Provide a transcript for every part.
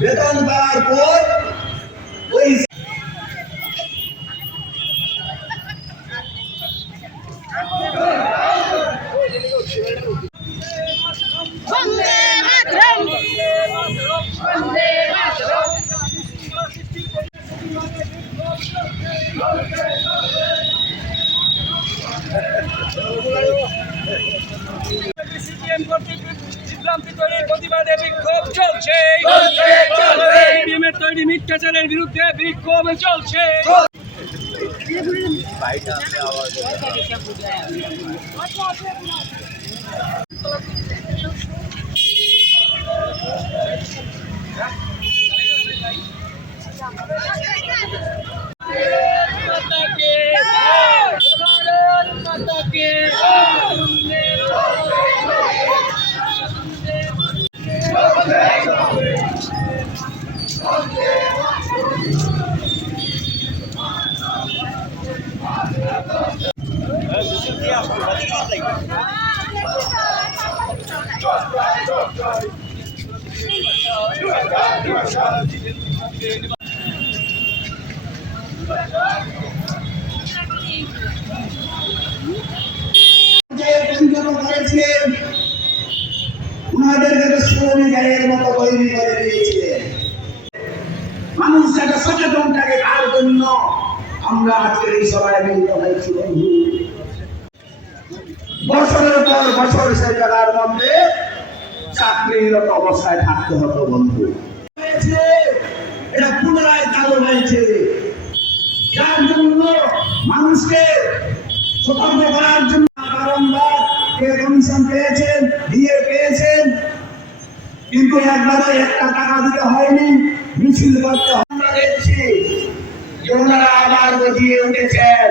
বেতন পাওয়ার পর বিভ্রান্তি তৈরির প্রতিবাদে বিক্ষোভ চলছে। তৈরি মিথ্যাচারের বিরুদ্ধে বিক্ষোভ চলছে। মাতাকে উনাদেরকে মানুষ যাতে সচেতন থাকে তার জন্য আমরা আজকের এই সভায় মিলিত হয়েছি বন্ধু। বছরের পর বছর সেই জায়গার মধ্যে চাকরিরত অবস্থায় থাকতে হতো, বন্ধু। এটা পুনরায় চালু হয়েছে। যার জন্য মানুষকে করার জন্য বারংবার কমিশন পেয়েছেন দিয়ে পেয়েছেন। কিন্তু একবারও একটা টাকা দিতে হয়নি, মিছিল করতে। আমরা দেখছি ওনারা আবার বসিয়ে উঠেছেন।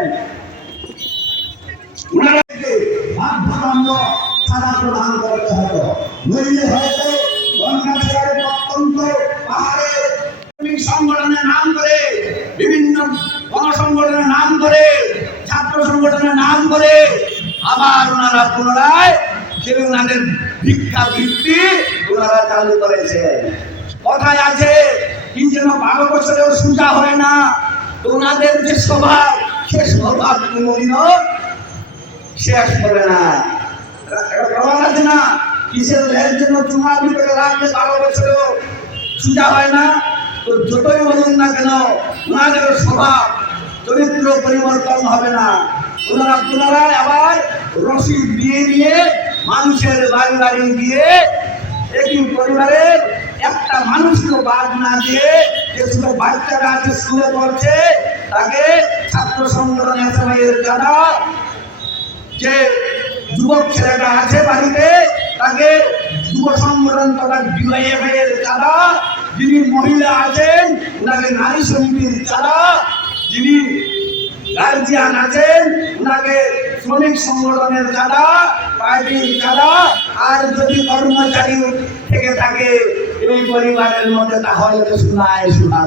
ওনারা বাধ্যতামূলক সাদা প্রদান করতে হতো নইলে হয়তো গঙ্গা ছেড়ে অত্যন্ত পাহাড়ে সংগঠনের নাম করে, বিভিন্ন গণসংগঠনের নাম করে, ছাত্র সংগঠনের নাম করে, আবার ওনারা পুনরায় যে ওনাদের ভিক্ষা বৃত্তি ওনারা চালু করেছেন কথায় আছে, কি যেন বারো বছরেও সোজা হয় না, ওনাদের যে স্বভাব, সে স্বভাব শেষ হবে না। প্রমাণ না কিসের এর জন্য চুমা ভিতরে রাখলে বারো বছরেও সোজা হয় না? তো যতই বলুন না কেন, ওনাদের স্বভাব চরিত্র পরিবর্তন হবে না। ওনারা পুনরায় আবার রসিদ দিয়ে দিয়ে মানুষের বাড়ি বাড়ি দিয়ে একই পরিবারের একটা মানুষকে বাদ না দিয়ে যে ছোট বাচ্চারা আছে স্কুলে পড়ছে, তাকে ছাত্র সংগঠন এসআইয়ের দ্বারা যে যুবক ছেলেটা আছে বাড়িতে, তাকে যুব সংগঠন তথা ডিওএফ এর চাঁদা। যিনি মহিলা আছেন, ওনাকে নারী সমিতির চাঁদা। যিনি গার্জিয়ান আছেন, ওনাকে শ্রমিক সংগঠনের চাঁদা, পার্টির চাঁদা। আর যদি কর্মচারী থেকে থাকে, এই পরিবারের মধ্যে তাহলে তো শোনায়, শোনা